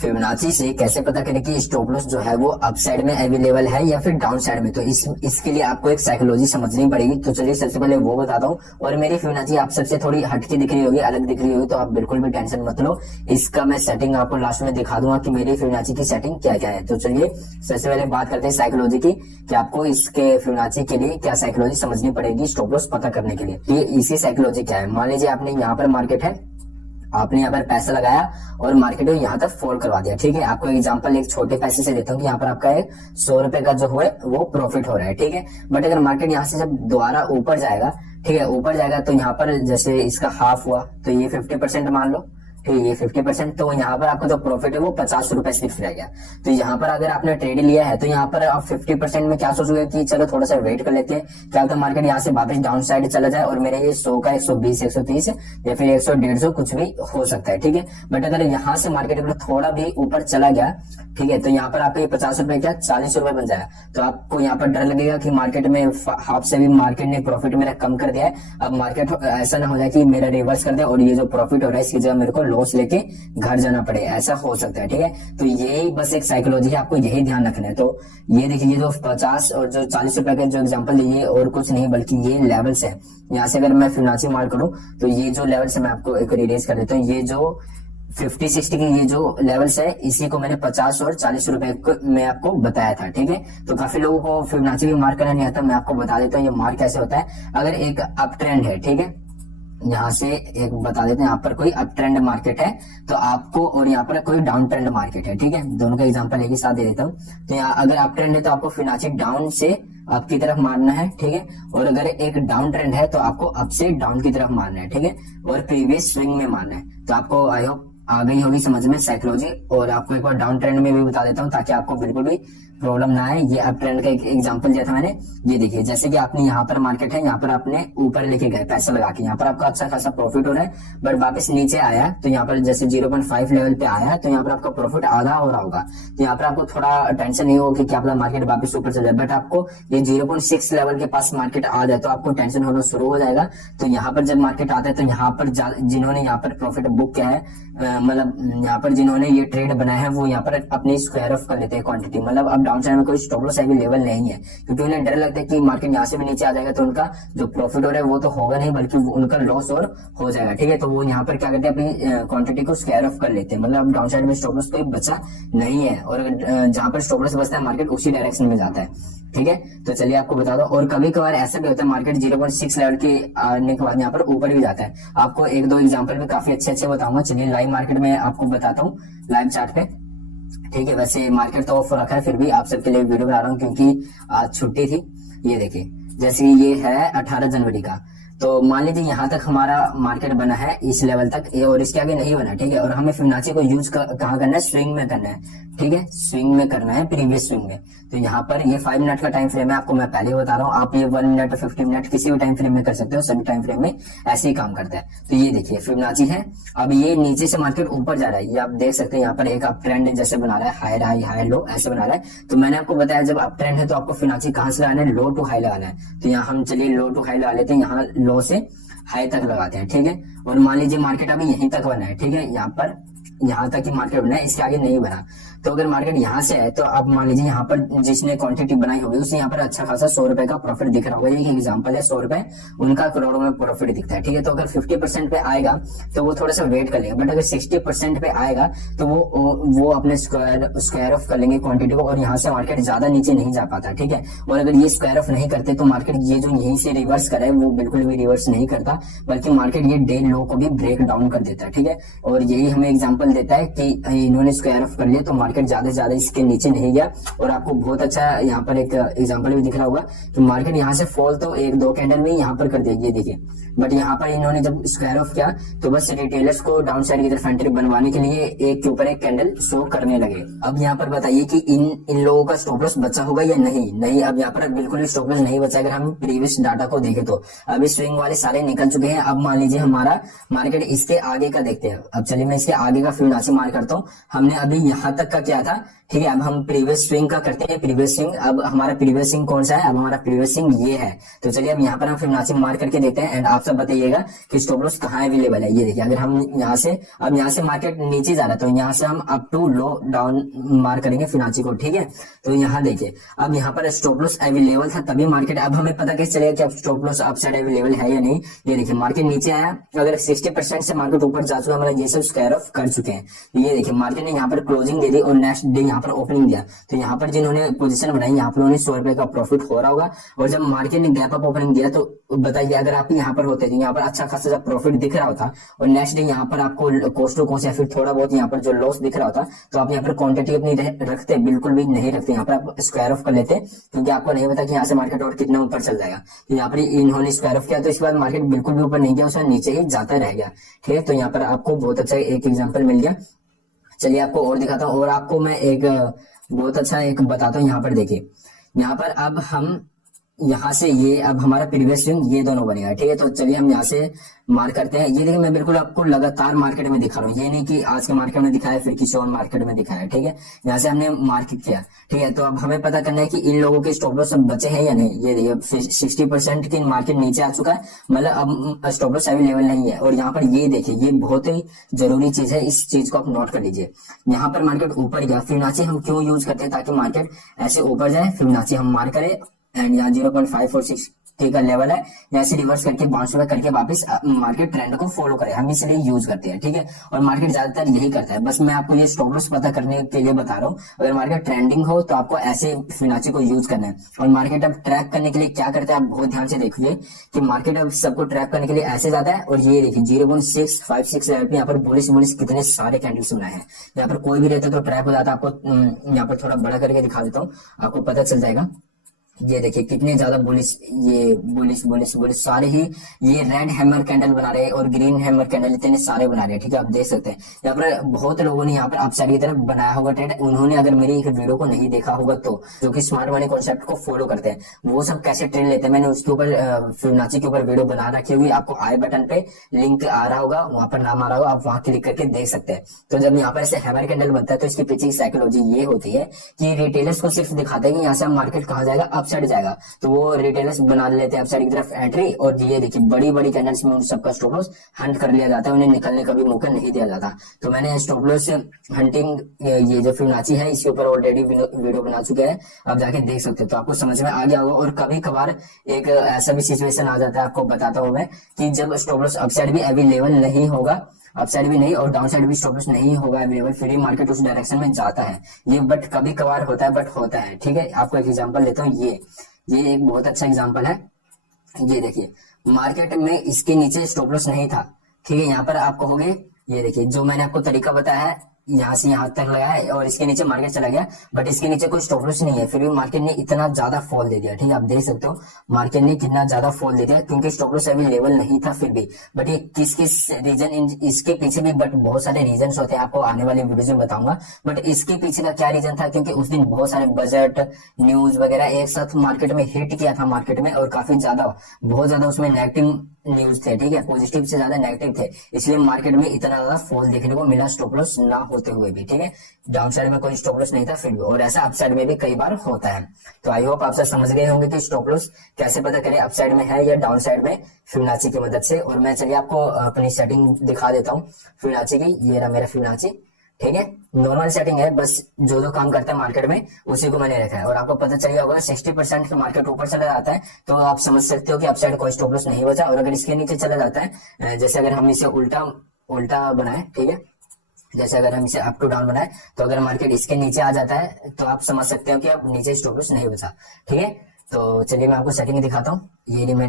Fibonacci से कैसे पता करें कि स्टॉप लॉस जो है वो अप साइड में अवेलेबल है या फिर डाउन साइड में, तो इसके लिए आपको एक साइकोलॉजी समझनी पड़ेगी। तो चलिए सबसे पहले वो बताता हूँ। और मेरी फिबोनाची आप सबसे थोड़ी हटके दिख रही होगी, अलग दिख रही होगी, तो आप बिल्कुल भी टेंशन मत लो। इसका मैं सेटिंग आपको लास्ट में दिखा दूंगा कि मेरी फिबोनाची की सेटिंग क्या क्या है। तो चलिए सबसे पहले बात करते हैं साइकोलॉजी की, कि आपको इसके फिबोनाची के लिए क्या साइकोलॉजी समझनी पड़ेगी स्टॉप लॉस पता करने के लिए। ये इसी साइकोलॉजी क्या है, मान लीजिए आपने यहाँ पर मार्केट है, आपने यहाँ पर पैसा लगाया और मार्केट को यहाँ तक फॉल करवा दिया। ठीक है, आपको एग्जांपल एक छोटे पैसे से देता हूँ कि यहाँ पर आपका एक 100 रुपए का जो है वो प्रॉफिट हो रहा है। ठीक है, बट अगर मार्केट यहाँ से जब दोबारा ऊपर जाएगा, ठीक है, ऊपर जाएगा तो यहाँ पर जैसे इसका हाफ हुआ तो ये 50% मान लो, ठीक है, ये 50%, तो यहाँ पर आपका जो प्रॉफिट है वो 50 रुपए सिर्फ रह गया। तो यहाँ पर अगर आपने ट्रेड लिया है तो यहाँ पर आप 50% में क्या सोचोगे कि चलो थोड़ा सा वेट कर लेते हैं, क्या होता है मार्केट यहाँ से वापस डाउन साइड चला जाए और मेरे ये 100 का 120 130 या फिर 100 150 कुछ भी हो सकता है। ठीक है, बट अगर यहाँ से मार्केट अगर थोड़ा भी ऊपर चला गया, ठीक है, तो यहाँ पर आपका ये 50 रुपए क्या 40 रुपए बन जाएगा। तो आपको यहाँ पर डर लगेगा कि मार्केट में हाफ से भी मार्केट ने प्रॉफिट मेरा कम कर दिया है, अब मार्केट ऐसा ना हो जाए कि मेरा रिवर्स कर दे और ये जो प्रॉफिट हो रहा है इसकी जगह मेरे को लॉस लेके घर जाना पड़े, ऐसा हो सकता है। ठीक है, तो यही बस एक साइकोलॉजी है, आपको यही ध्यान रखना है। तो ये देखिए, ये जो 50 और जो 40 रुपए के जो एग्जांपल दिए और कुछ नहीं बल्कि ये लेवल्स है। यहाँ से अगर मैं फिबोनाची मार्क करूं तो ये जो लेवल्स है मैं आपको एक रिलेज कर देता हूँ। ये जो 50-60 की ये जो लेवल्स है इसी को मैंने 50 और 40 रुपए को मैं आपको बताया था। ठीक है, तो काफी लोगों को फिबोनाची भी मार्क करना नहीं आता, मैं आपको बता देता हूँ ये मार्क कैसे होता है। अगर एक अप ट्रेंड है, ठीक है, यहाँ से एक बता देते हैं, यहाँ पर कोई अप ट्रेंड मार्केट है तो आपको, और यहाँ पर कोई डाउन ट्रेंड मार्केट है, ठीक है, दोनों का एग्जांपल एक ही साथ दे देता हूँ। तो यहाँ अगर अप ट्रेंड है तो आपको फिबोनाची डाउन से अप की तरफ मारना है, ठीक है, और अगर एक डाउन ट्रेंड है तो आपको अप से डाउन की तरफ मारना है, ठीक है, और प्रीवियस स्विंग में मारना है। तो आपको आई होप आ गई होगी समझ में साइकोलॉजी। और आपको एक बार डाउन ट्रेंड में भी बता देता हूँ ताकि आपको बिल्कुल भी प्रॉब्लम ना आए। ये अप ट्रेंड का एक एग्जांपल दिया था मैंने, ये देखिए, जैसे कि आपने यहाँ पर मार्केट है, यहाँ पर आपने ऊपर लेके गए पैसा लगा के, यहाँ पर आपका अच्छा खासा प्रॉफिट हो रहा है, बट वापस नीचे आया तो यहाँ पर जैसे 0.5 लेवल पे आया तो यहाँ पर आपका प्रॉफिट आधा हो रहा होगा। तो यहाँ पर आपको थोड़ा टेंशन नहीं होगी कि आपका मार्केट वापस ऊपर चल जाए, बट आपको ये 0.6 लेवल के पास मार्केट आ जाए तो आपको टेंशन होना शुरू हो जाएगा। तो यहाँ पर जब मार्केट आता है तो यहाँ पर जिन्होंने यहाँ पर प्रॉफिट बुक किया है, मतलब यहाँ पर जिन्होंने ये ट्रेड बनाया है वो यहाँ पर अपनी स्क्वायर ऑफ कर लेते हैं क्वांटिटी, मतलब अब डाउन साइड में कोई स्टॉप लॉस अवेलेबल नहीं है, क्योंकि उन्हें डर लगता है कि मार्केट यहाँ से भी नीचे आ जाएगा तो उनका जो प्रॉफिट हो रहा है वो तो होगा नहीं बल्कि उनका लॉस और हो जाएगा। ठीक है, तो वो यहाँ पर क्या करते हैं, अपनी क्वांटिटी को स्क्वायर ऑफ कर लेते हैं, मतलब अब डाउन साइड में स्टॉप लॉस कोई बचा नहीं है, और जहां पर स्टॉप लॉस बचता है मार्केट उसी डायरेक्शन में जाता है। ठीक है, तो चलिए आपको बता दो। और कभी कभार ऐसा भी होता है मार्केट 0.6 लेवल के आने के बाद यहाँ पर ऊपर भी जाता है। आपको एक दो एग्जांपल भी काफी अच्छे बताऊंगा। चलिए लाइव मार्केट में आपको बताता हूँ, लाइव चार्ट पे। ठीक है, वैसे मार्केट तो ऑफ रखा है, फिर भी आप सबके लिए वीडियो बना रहा हूँ क्योंकि आज छुट्टी थी। ये देखिए, जैसे ये है 18 जनवरी का, तो मान लीजिए यहाँ तक हमारा मार्केट बना है इस लेवल तक, और इसके आगे नहीं बना। ठीक है, और हमें फिबोनाची को यूज कहाँ करना है, स्विंग में करना है। ठीक है, स्विंग में करना है, प्रीवियस स्विंग में। तो यहाँ पर ये 5 मिनट का टाइम फ्रेम है, आपको मैं पहले बता रहा हूँ, आप ये 1 मिनट 50 मिनट किसी भी टाइम फ्रेम में कर सकते हो, सभी टाइम फ्रेम में ऐसे ही काम करता है। तो ये देखिए फिबोनाची है, अब ये नीचे से मार्केट ऊपर जा रहा है, ये आप देख सकते हैं यहाँ पर एक अप ट्रेंड जैसे बना रहा है, हायर हाई हायर लो ऐसे बना रहा है। तो मैंने आपको बताया जब अप ट्रेंड है तो आपको फिबोनाची कहाँ से लगाना है, लो टू हाई लगाना है। तो यहाँ हम चलिए लो टू हाई लगा लेते हैं, यहाँ लो से हाई तक लगाते हैं। ठीक है, और मान लीजिए मार्केट अभी यहीं तक बना है, ठीक है, यहाँ पर यहाँ तक ही मार्केट बना है, इसके आगे नहीं बना। तो अगर मार्केट यहाँ से है तो अब मान लीजिए यहाँ पर जिसने क्वांटिटी बनाई होगी उसे यहाँ पर अच्छा खासा 100 रुपए का प्रॉफिट दिख रहा होगा। ये एग्जांपल है, 100 रुपए उनका करोड़ों में प्रॉफिट दिखता है। ठीक है, तो अगर 50% पे आएगा तो वो थोड़ा सा वेट कर लेंगे, बट अगर 60% पे आएगा तो वो अपने स्क्वायर ऑफ कर लेंगे क्वांटिटी को, और यहाँ से मार्केट ज्यादा नीचे नहीं जा पाता। ठीक है, और अगर ये स्क्वायर ऑफ नहीं करते तो मार्केट ये जो यहीं से रिवर्स करे वो बिल्कुल भी रिवर्स नहीं करता, बल्कि मार्केट ये डे लो को भी ब्रेक डाउन कर देता है। ठीक है, और यही हमें एग्जाम्पल देता है कि इन्होंने स्क्वायर ऑफ कर लिया तो मार्केट ज्यादा से ज्यादा इसके नीचे नहीं गया। और आपको बहुत अच्छा यहाँ पर एक एग्जांपल भी दिख रहा होगा कि मार्केट यहाँ से फॉल तो 1-2 कैंडल में यहाँ पर कर देगी, ये देखिए, बट यहाँ पर इन्होंने जब स्क्वायर ऑफ किया तो बस रिटेलर्स को डाउन साइड की तरफ एंट्री बनवाने के लिए एक के ऊपर एक कैंडल शो करने लगे। अब यहाँ पर बताइए कि इन लोगों का स्टॉप लॉस बचा होगा या नहीं। अब यहाँ पर बिल्कुल भी स्टॉप लॉस नहीं बचा। अगर हम प्रीवियस डाटा को देखें तो अभी स्विंग वाले सारे निकल चुके हैं। अब मान लीजिए हमारा मार्केट इसके आगे का देखते हैं। अब चलिए मैं इसके आगे का फिबोनाची मार्क करता हूँ। हमने अभी यहाँ तक का किया था, ठीक है। अब हम प्रीवियस स्विंग का करते हैं, प्रीवियस स्विंग। अब हमारा प्रीवियस स्विंग कौन सा है? अब हमारा प्रीवियस स्विंग ये है। तो चलिए अब यहाँ पर हम फिबोनाची मार्क करके देखते हैं एंड आप सब बताइएगा कि स्टॉप लॉस कहाँ अवेलेबल है। ये देखिए, अगर हम यहाँ से, अब यहाँ से मार्केट नीचे जा रहा है तो यहाँ से हम up to low down mark करेंगे फिबोनाची को, ठीक है। तो यहाँ देखिए, अब यहाँ पर स्टॉप लॉस अवेलेबल था तभी मार्केट, अब हमें पता कैसे चलेगा कि अब stop loss up side available है या नहीं। ये देखिए, मार्केट नीचे आया, अगर 60% से मार्केट ऊपर जा चुका है, मतलब ये सब स्क्वायर ऑफ कर चुके हैं। ये देखिए, मार्केट ने यहाँ पर क्लोजिंग दे दी और नेक्स्ट डे यहाँ पर ओपनिंग दिया, तो यहाँ पर जिन्होंने पोजीशन बनाई, यहाँ पर उन्हें 100 रुपए का प्रॉफिट हो रहा होगा। और जब मार्केट ने गैप अप ओपनिंग दिया तो बताइए, अगर आप यहाँ पर होते तो यहाँ पर अच्छा खासा जब प्रॉफिट दिख रहा होता और नेक्स्ट डे यहाँ पर आपको कॉस्ट टू कॉस्ट या फिर थोड़ा बहुत यहाँ पर जो लॉस दिख रहा होता, तो आप यहाँ पर क्वांटिटी अपनी रखते? बिल्कुल भी नहीं रखते। यहाँ पर आप स्क्वायर ऑफ कर लेते, क्योंकि आपको नहीं पता कि यहाँ से मार्केट और कितना ऊपर चल जाएगा। तो यहाँ पर इन्होंने स्क्वायर ऑफ किया, तो इसके बाद मार्केट बिल्कुल भी ऊपर नहीं गया, उसमें नीचे ही जाता रह गया, ठीक है। तो यहाँ पर आपको बहुत अच्छा एक एग्जाम्पल मिल गया। चलिए आपको और दिखाता हूँ, और आपको मैं एक बहुत अच्छा एक बताता हूँ। यहाँ पर देखिए, यहाँ पर अब हम यहाँ से ये, अब हमारा प्रीवियस स्विंग ये दोनों बनेगा, ठीक है। तो चलिए हम यहाँ से मार्क करते हैं। ये देखिए, मैं बिल्कुल आपको लगातार मार्केट में दिखा रहा हूँ, ये नहीं कि आज के मार्केट में दिखाया फिर किसी और मार्केट में दिखाया, ठीक है। यहाँ से हमने मार्केट किया, ठीक है। तो अब हमें पता करना है कि इन लोगों के स्टॉप लॉस सब बचे हैं या नहीं। ये देखिए, 60% की मार्केट नीचे आ चुका है, मतलब अब स्टॉप लॉस अवेलेबल नहीं है। और यहाँ पर ये देखिए, ये बहुत ही जरूरी चीज है, इस चीज को आप नोट कर लीजिए। यहाँ पर मार्केट ऊपर गया, फिबोनाची हम क्यों यूज करते हैं? ताकि मार्केट ऐसे ऊपर जाए, फिबोनाची हम मार्क करें एंड यहाँ 0.546 का लेवल है, यहाँ से रिवर्स करके बाउंस बैक करके वापस मार्केट ट्रेंड को फॉलो करे, हम इसलिए यूज करते हैं, ठीक है। और मार्केट ज्यादातर यही करता है, बस मैं आपको ये स्टॉप लॉस पता करने के लिए बता रहा हूँ। अगर मार्केट ट्रेंडिंग हो तो आपको ऐसे फिबोनाची को यूज करना है। और मार्केट अब ट्रैक करने के लिए क्या करते हैं, आप बहुत ध्यान से देखिए कि मार्केट अब सबको ट्रैक करने के लिए ऐसे जाता है। और ये देखिए 0.656 लेवल पे यहाँ पर बुलिश कितने सारे कैंडल्स बनाए हैं। यहाँ पर कोई भी रहता तो ट्रैक हो जाता। आपको यहाँ पर थोड़ा बड़ा करके दिखा देता हूँ, आपको पता चल जाएगा। ये देखिए कितने ज्यादा बुलिश, ये बुलिश बुलिश बुलिश सारे ही ये रेड हैमर कैंडल बना रहे हैं और ग्रीन हैमर कैंडल इतने सारे बना रहे हैं, ठीक है। आप देख सकते हैं यहाँ पर बहुत लोगों ने यहाँ पर अपसाइड की तरफ बनाया होगा ट्रेड। उन्होंने अगर मेरी एक वीडियो को नहीं देखा होगा तो, जो कि स्मार्ट मनी कॉन्सेप्ट को फॉलो करते हैं, वो सब कैसे ट्रेड लेते हैं, मैंने उसके ऊपर फिबोनाची के ऊपर वीडियो बना रखी होगी। आपको आई बटन पे लिंक आ रहा होगा, वहां पर नाम आ रहा होगा, आप वहां क्लिक करके देख सकते हैं। तो जब यहाँ पर ऐसे हैमर कैंडल बनता है तो इसके पीछे की साइकोलॉजी ये होती है कि रिटेलर्स को सिर्फ दिखाते हैं कि यहाँ से मार्केट कहाँ जाएगा, अपसाइड जाएगा, तो वो रिटेलर्स बना लेते हैं अपसाइड की तरफ एंट्री। और ये देखिए बड़ी बड़ी कैंडल्स में उन सबका स्टॉप लॉस हंट कर लिया जाता है, उन्हें निकलने का भी मौका नहीं दिया जाता। तो मैंने स्टॉप लॉस हंटिंग ये जो फिबोनाची है इसके ऊपर ऑलरेडी वीडियो बना चुके हैं, आप जाके देख सकते हो, तो आपको समझ में आ गया होगा। और कभी कभार एक ऐसा भी सिचुएशन आ जाता है, आपको बताता हूँ मैं, कि जब स्टॉप लॉस अपसाइड भी अवेलेबल नहीं होगा, अपसाइड भी नहीं और डाउन साइड भी स्टॉप लॉस नहीं होगा अवेलेबल, फिर ही मार्केट उस डायरेक्शन में जाता है। ये बट कभी कभार होता है, बट होता है, ठीक है। आपको एक एग्जांपल देता हूँ, ये एक बहुत अच्छा एग्जांपल है। ये देखिए, मार्केट में इसके नीचे स्टॉप लॉस नहीं था, ठीक है। यहाँ पर आप कहोगे, ये देखिए जो मैंने आपको तरीका बताया है, यहाँ से यहाँ तक लगा है और इसके नीचे मार्केट चला गया, बट इसके नीचे कोई स्टॉप लॉस नहीं है, फिर भी मार्केट ने इतना ज्यादा फॉल दे दिया, ठीक है। आप देख सकते हो मार्केट ने कितना ज्यादा फॉल दे दिया, क्योंकि स्टॉप लॉस अवेलेबल नहीं था फिर भी। बट ये किस किस रीजन, इसके पीछे भी बट बहुत सारे रीजन होते हैं, आपको आने वाले वीडियो में बताऊंगा। बट इसके पीछे का क्या रीजन था, क्योंकि उस दिन बहुत सारे बजट न्यूज वगैरह एक साथ मार्केट में हिट किया था मार्केट में, और काफी ज्यादा बहुत ज्यादा उसमें नेगेटिव न्यूज थे, ठीक है। पॉजिटिव से ज्यादा नेगेटिव थे, इसलिए मार्केट में इतना ज्यादा फॉल देखने को मिला स्टॉप लॉस ना होते हुए भी, ठीक है। डाउन साइड में कोई स्टॉप लॉस नहीं था फिर भी, और ऐसा अप साइड में भी कई बार होता है। तो आई होप आप सब समझ गए होंगे कि स्टॉप लॉस कैसे पता करें, अप साइड में है या डाउन साइड में, फिबोनाची की मदद से। और मैं चलिए आपको अपनी सेटिंग दिखा देता हूँ फिबोनाची की। ये रहा मेरा फिबोनाची, ठीक है। नॉर्मल सेटिंग है, बस जो जो काम करता है मार्केट में उसी को मैंने रखा है। और आपको पता चल गया होगा 60% का मार्केट ऊपर चला जाता है तो आप समझ सकते हो कि अपसाइड कोई स्टॉप लॉस नहीं बचा। और अगर इसके नीचे चला जाता है, जैसे अगर हम इसे उल्टा बनाए, ठीक है, जैसे अगर हम इसे अप टू डाउन बनाए, तो अगर मार्केट इसके नीचे आ जाता है तो आप समझ सकते हो कि अब नीचे स्टॉप लॉस नहीं बचा, ठीक है। तो चलिए मैं आपको सेटिंग दिखाता हूँ। ये